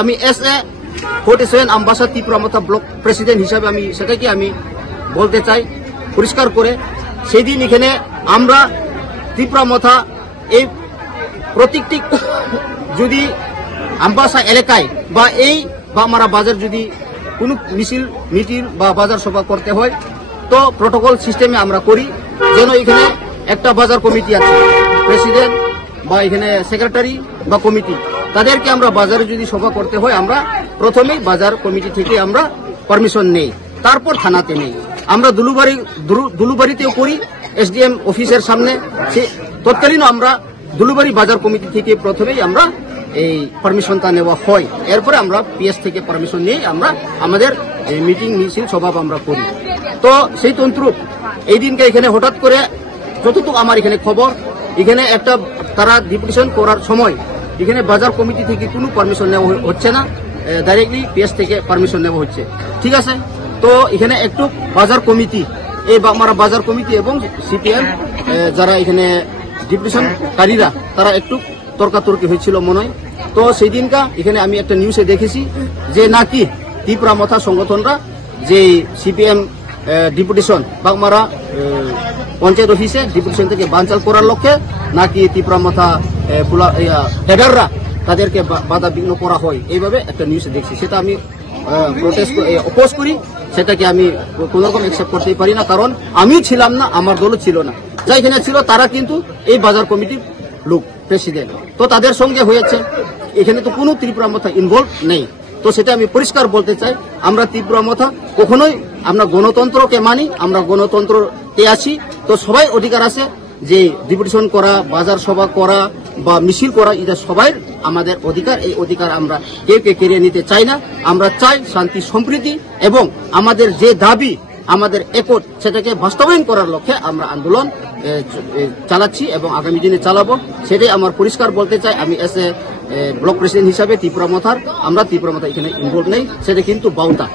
আমি SA 47 Ambassa তীব্রমথা block president হিসাবে আমি সেটাকে আমি বলতে চাই পরিষ্কার করে। সেই দিন এখানে আমরা তীব্রমথা এই প্রত্যেকটি যদি আমবাসা এলাকায় বা এই বাগমারা বাজার যদি কোনো মিটিং বা বাজার সভা করতে হয় তো প্রোটোকল সিস্টেমে আমরা করি। যেন এখানে একটা বাজার কমিটি আছে, প্রেসিডেন্ট বা এখানে সেক্রেটারি বা কমিটি, তাদেরকে আমরা বাজারে যদি সভা করতে হয় আমরা প্রথমেই বাজার কমিটি থেকে আমরা পারমিশন নেই, তারপর থানাতে নেই। আমরা দুলুবাড়িতেও করি, SDM অফিসের সামনে, সে তৎকালীন আমরা দুলুবাড়ি বাজার কমিটি থেকে প্রথমেই আমরা এই পারমিশনটা নেওয়া হয়। এরপরে আমরা PS থেকে পারমিশন নিয়ে আমরা আমাদের মিটিং মিছিল সভা আমরা করি। তো সেই তন্ত্র এই দিনকে এখানে হঠাৎ করে যতটুকু আমার এখানে খবর, এখানে একটা তারা ডিপুটেশন করার সময় এখানে বাজার কমিটি থেকে কোনো পারমিশন নেওয়া হচ্ছে না, ডাইরেক্টলি PS থেকে পারমিশন নেওয়া হচ্ছে। ঠিক আছে, তো এখানে একটু বাজার কমিটি, এই বাগমারা বাজার কমিটি এবং CPM যারা এখানে ডিপুটেশনকারীরা তারা একটু তর্কাতর্কি হয়েছিল মনে হয়। তো সেই দিনকা এখানে আমি একটা নিউজে দেখেছি যে নাকি তীব্রমথা সংগঠনরা যে CPM ডিপুটেশন বাগমারা পঞ্চায়েত অফিসে ডিপুটেশন থেকে বানচাল করার লক্ষ্যে নাকি তীব্রমথা হেডাররা তাদেরকে বাধা বিঘ্ন করা হয়, এইভাবে একটা নিউজে দেখছি। সেটা আমি অপোজ করি, সেটাকে আমি কোনোরকম অ্যাকসেপ্ট করতেই পারি না, কারণ আমিও ছিলাম না, আমার দলও ছিল না। যা এখানে ছিল তারা কিন্তু এই বাজার কমিটির লোক, প্রেসিডেন্ট, তো তাদের সঙ্গে হয়েছে। এখানে তো কোনো তীব্রমথা ইনভলভ নেই। তো সেটা আমি পরিষ্কার বলতে চাই, আমরা তীব্রমথা কখনোই আমরা গণতন্ত্রকে মানি, আমরা গণতন্ত্রতে আছি। তো সবাই অধিকার আছে যে ডিপুটেশন করা, বাজার সভা করা বা মিছিল করা, এটা সবাই আমাদের অধিকার। এই অধিকার আমরা কেউ কেড়ে নিতে চাই না। আমরা চাই শান্তি সম্প্রীতি এবং আমাদের যে দাবি, আমাদের একট, সেটাকে বাস্তবায়ন করার লক্ষ্যে আমরা আন্দোলন চালাচ্ছি এবং আগামী দিনে চালাবো। সেটাই আমার পরিষ্কার বলতে চাই। আমি এস এ ব্লক প্রেসিডেন্ট হিসাবে তীব্রমথার, আমরা তীব্রমথা এখানে ইনভলভ নেই, সেটা কিন্তু বাউতা।